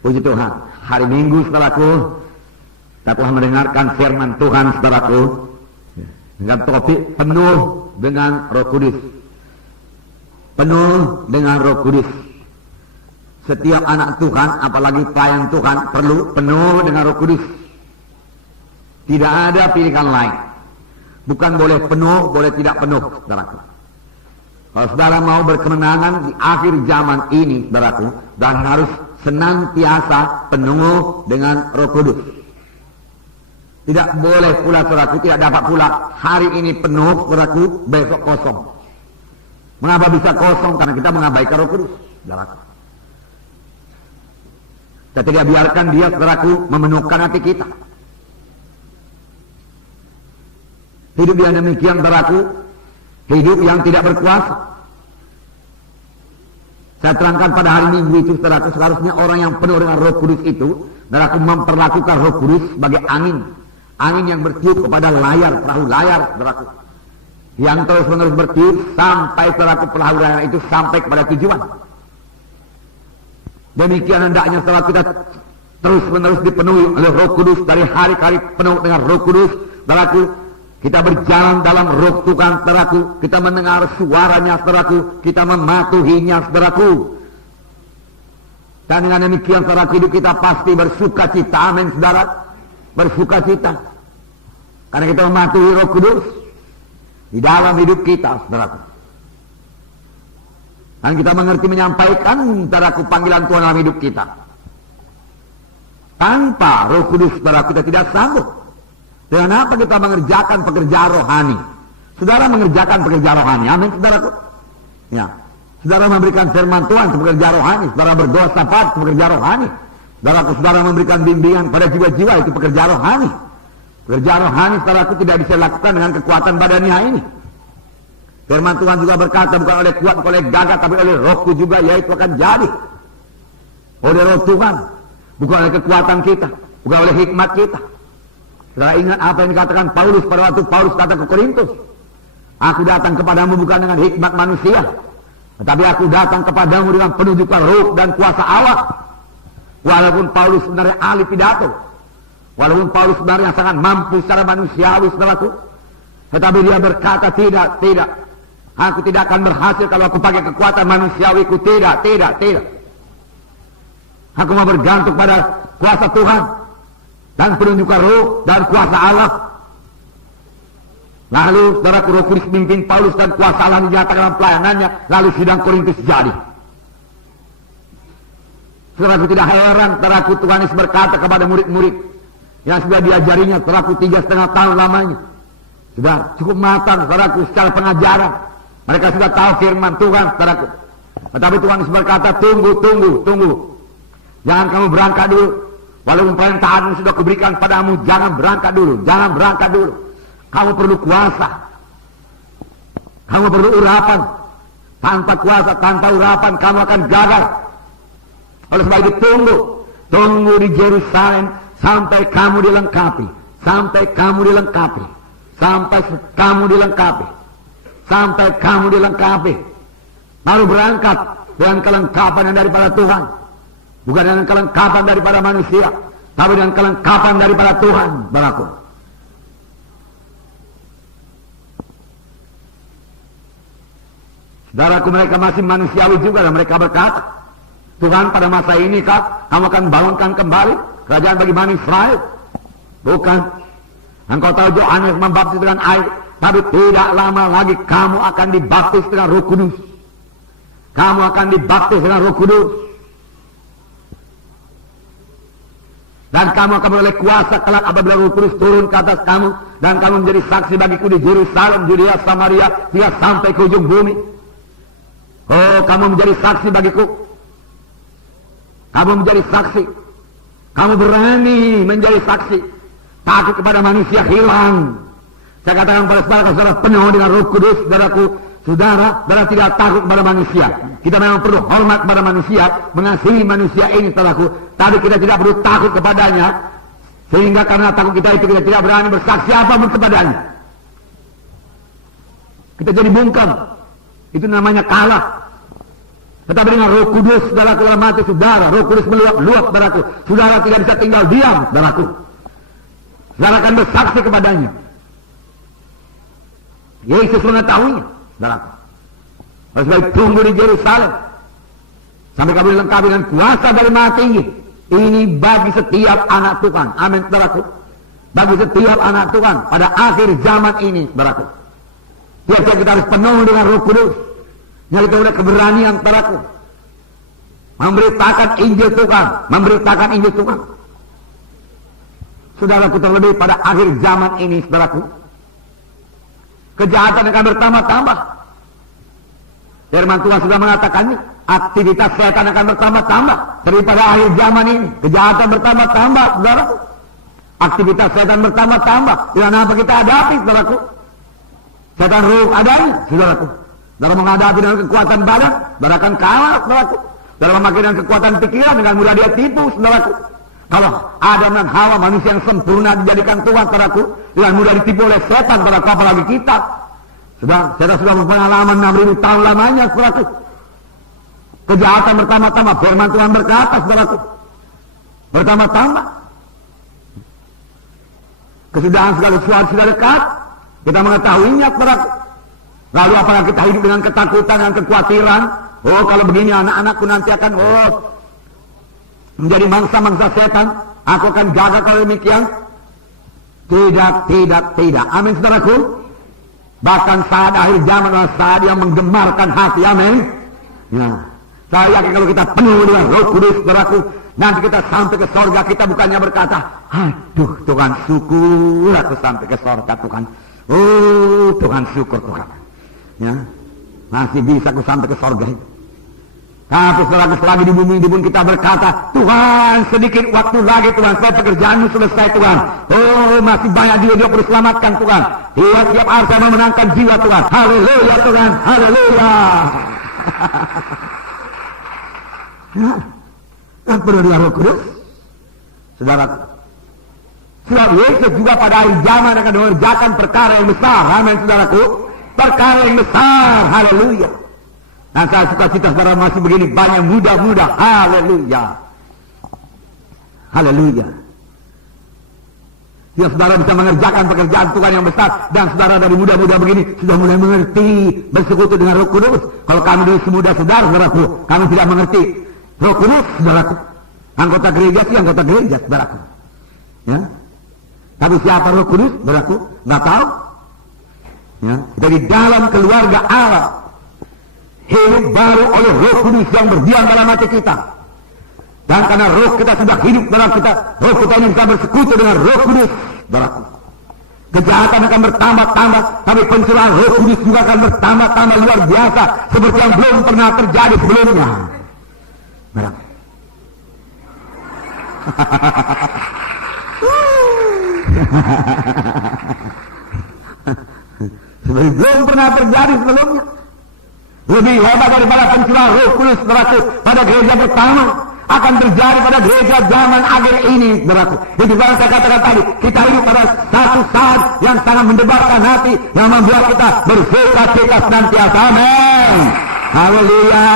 Puji Tuhan, hari Minggu saudaraku, kita telah mendengarkan firman Tuhan saudaraku, dengan topik penuh dengan Roh Kudus. Penuh dengan Roh Kudus. Setiap anak Tuhan, apalagi pelayan Tuhan, perlu penuh dengan Roh Kudus. Tidak ada pilihan lain. Bukan boleh penuh, boleh tidak penuh, saudaraku. Kalau saudara mau berkemenangan di akhir zaman ini, saudaraku, dan harus senantiasa penuh dengan Roh Kudus. Tidak boleh pula, saudaraku, tidak dapat pula hari ini penuh, saudaraku, besok kosong. Mengapa bisa kosong? Karena kita mengabaikan Roh Kudus, saudaraku. Kita tidak biarkan dia, saudaraku, memenuhkan hati kita. Hidup yang demikian, saudaraku, hidup yang tidak berkuasa. Saya terangkan pada hari Minggu itu, saudaraku, seharusnya orang yang penuh dengan Roh Kudus itu, saudaraku, memperlakukan Roh Kudus sebagai angin. Angin yang bertiup kepada layar, perahu layar, saudaraku. Yang terus-menerus bertiup sampai, saudaraku, perahu layar itu sampai kepada tujuan. Demikian hendaknya, saudara, kita terus-menerus dipenuhi oleh Roh Kudus, dari hari ke hari penuh dengan Roh Kudus, saudaraku. Kita berjalan dalam Roh Tuhan, saudaraku. Kita mendengar suaranya, saudaraku. Kita mematuhinya, saudaraku. Dan dengan demikian, saudaraku, hidup kita pasti bersuka cita. Amin, saudara. Bersuka cita. Karena kita mematuhi Roh Kudus di dalam hidup kita, saudaraku. Dan kita mengerti menyampaikan, saudaraku, panggilan Tuhan dalam hidup kita. Tanpa Roh Kudus, saudaraku, kita tidak sanggup. Dengan apa kita mengerjakan pekerjaan rohani? Saudara mengerjakan pekerjaan rohani. Amin, saudaraku. Ya. Saudara memberikan firman Tuhan untuk pekerjaan rohani. Saudara berdoa syafaat untuk pekerjaan rohani. Saudara memberikan bimbingan pada jiwa-jiwa, itu pekerjaan rohani. Pekerjaan rohani, saudaraku, tidak bisa dilakukan dengan kekuatan badannya ini. Firman Tuhan juga berkata, bukan oleh kuat, bukan oleh gagah, tapi oleh Rohku juga, yaitu akan jadi. Oleh Roh Tuhan. Bukan oleh kekuatan kita. Bukan oleh hikmat kita. Saudara ingat apa yang dikatakan Paulus pada waktu Paulus kata ke Korintus, aku datang kepadamu bukan dengan hikmat manusia, tetapi aku datang kepadamu dengan penunjukan roh dan kuasa Allah. Walaupun Paulus sebenarnya ahli pidato, walaupun Paulus sebenarnya sangat mampu secara manusiawi, saudaraku, tetapi dia berkata, tidak, aku tidak akan berhasil kalau aku pakai kekuatan manusiawiku, tidak. Aku mau bergantung pada kuasa Tuhan dan penunjukan roh dan kuasa Allah. Lalu, saudaraku, Roh Kudus mimpin Paulus dan kuasa Allah dinyatakan dalam pelayanannya. Lalu sidang Korintus jadi. Saudaraku, tidak heran, saudaraku, Tuhan Yesus berkata kepada murid-murid yang sudah diajarinya, saudaraku, 3,5 tahun lamanya. Sudah cukup matang, saudaraku, secara pengajaran. Mereka sudah tahu firman Tuhan, saudaraku. Tetapi Tuhan Yesus berkata, tunggu. Jangan kamu berangkat dulu. Walaupun perintahanmu sudah kuberikan padamu, jangan berangkat dulu. Kamu perlu kuasa. Kamu perlu urapan. Tanpa kuasa, tanpa urapan, kamu akan gagal. Oleh sebab itu tunggu di Yerusalem sampai kamu dilengkapi. Sampai kamu dilengkapi. Baru berangkat dengan kelengkapan yang daripada Tuhan. Bukan dengan kelengkapan daripada manusia, tapi dengan kelengkapan daripada Tuhan, saudaraku. Saudaraku, mereka masih manusiawi juga, dan mereka berkata, Tuhan, pada masa ini kamu akan bangunkan kembali kerajaan bagi Bani Israel. Bukan. Engkau tahu Yohanes membaptis dengan air, tapi tidak lama lagi kamu akan dibaptis dengan Roh Kudus. Kamu akan dibaptis dengan Roh Kudus. Dan kamu akan menoleh kuasa kelak apabila Roh Kudus turun ke atas kamu, dan kamu menjadi saksi bagiku di Yerusalem, Judea, Samaria, hingga sampai ke ujung bumi. Oh, kamu menjadi saksi bagiku. Kamu menjadi saksi. Kamu berani menjadi saksi. Takut kepada manusia hilang. Saya katakan pada saudara penuh dengan Roh Kudus, saudara tidak takut kepada manusia. Kita memang perlu hormat kepada manusia, mengasihi manusia ini, saudaraku. Tapi kita tidak perlu takut kepadanya, sehingga karena takut kita itu kita tidak berani bersaksi apapun kepadanya. Kita jadi bungkam. Itu namanya kalah. Tetapi dengan Roh Kudus, saudaraku, dalam hati saudara, Roh Kudus meluap-luap, saudaraku. Saudara tidak bisa tinggal diam, saudaraku. Saudara akan bersaksi kepadanya. Yesus mengetahuinya, saudaraku. Oleh sebab itu tunggu di Yerusalem sampai kamu dilengkapi dengan kuasa dari Maha Tinggi. Ini bagi setiap anak Tuhan. Amin, saudaraku. Bagi setiap anak Tuhan pada akhir zaman ini, saudaraku. Tiap-tiap kita harus penuh dengan Roh Kudus. Yang kita udah keberanian, saudaraku. Memberitakan Injil Tuhan. Memberitakan Injil Tuhan. Saudaraku, terlebih pada akhir zaman ini, saudaraku. Kejahatan akan bertambah-tambah. Firman Tuhan sudah mengatakannya. Aktivitas setan akan bertambah-tambah. Daripada akhir zaman ini. Kejahatan bertambah-tambah, saudaraku. Aktivitas setan bertambah-tambah. Dengan apa kita hadapi, saudaraku? Setan ruh adanya, saudaraku. Saudara menghadapi dengan kekuatan badan, saudara akan kalah, saudaraku. Saudara memakai dengan kekuatan pikiran, dengan mudah dia tipu, saudaraku. Kalau Adam dan Hawa, manusia yang sempurna dijadikan Tuhan, saudaraku, dengan mudah ditipu oleh setan, saudaraku, apalagi kita. Saya sudah berpengalaman 6.000 tahun lamanya, saudaraku. Kejahatan bertambah-tambah, firman Tuhan berkata, saudaraku. Bertambah-tambah. Kesudahan segala sesuatu sudah dekat. Kita mengetahuinya, saudaraku. Lalu apakah kita hidup dengan ketakutan dan kekhawatiran? Oh, kalau begini anak-anakku nanti akan menjadi mangsa-mangsa setan. Aku akan jaga kalau demikian. Tidak. Amin, saudaraku. Bahkan saat akhir zaman adalah saat yang menggemarkan hati. Amin. Ya. Saya yakin kalau kita penuh dengan Roh Kudus, saudaraku, nanti kita sampai ke sorga, kita bukannya berkata, aduh Tuhan, syukur aku sampai ke sorga, Tuhan. Oh Tuhan, syukur Tuhan. Ya, masih bisa aku sampai ke sorga. Tapi saudaraku, selagi di bumi pun kita berkata, Tuhan, sedikit waktu lagi Tuhan, supaya pekerjaanmu selesai Tuhan. Oh, masih banyak jiwa perlu selamatkan Tuhan. Tiap-tiap hari saya memenangkan jiwa Tuhan. Haleluya Tuhan, haleluya. Nah, perlu dia Roh Kudus, saudaraku. Sebab Yesus juga pada akhir zaman akan mengerjakan perkara yang besar. Amin, saudaraku. Perkara yang besar, haleluya. Dan saya suka cita saudara masih begini banyak muda-muda, haleluya. Haleluya. Ya, saudara bisa mengerjakan pekerjaan Tuhan yang besar. Dan saudara dari muda-muda begini sudah mulai mengerti bersekutu dengan Roh Kudus. Kalau kami dari semuda saudaraku, kami tidak mengerti Roh Kudus, saudaraku. Anggota gereja sih anggota gereja, saudaraku. Ya. Tapi siapa Roh Kudus, saudaraku? Nggak tahu. Ya. Dari dalam keluarga Allah, hidup baru oleh Roh Kudus yang berdiam dalam hati kita. Dan karena roh kita sudah hidup dalam kita, roh kita ini bisa bersekutu dengan Roh Kudus, saudaraku. Kejahatan akan bertambah-tambah, tapi pencurahan Roh Kudus juga akan bertambah-tambah luar biasa, seperti yang belum pernah terjadi sebelumnya. Saudaraku. Seperti belum pernah terjadi sebelumnya. Lebih hebat daripada pencurahan Roh Kudus, saudaraku, pada gereja pertama akan terjadi pada gereja zaman akhir ini, saudaraku. Itu kalau saya katakan tadi, kita hidup pada satu saat yang sangat mendebarkan hati, yang membuat kita bersuka cita senantiasa. Amin. Haleluya.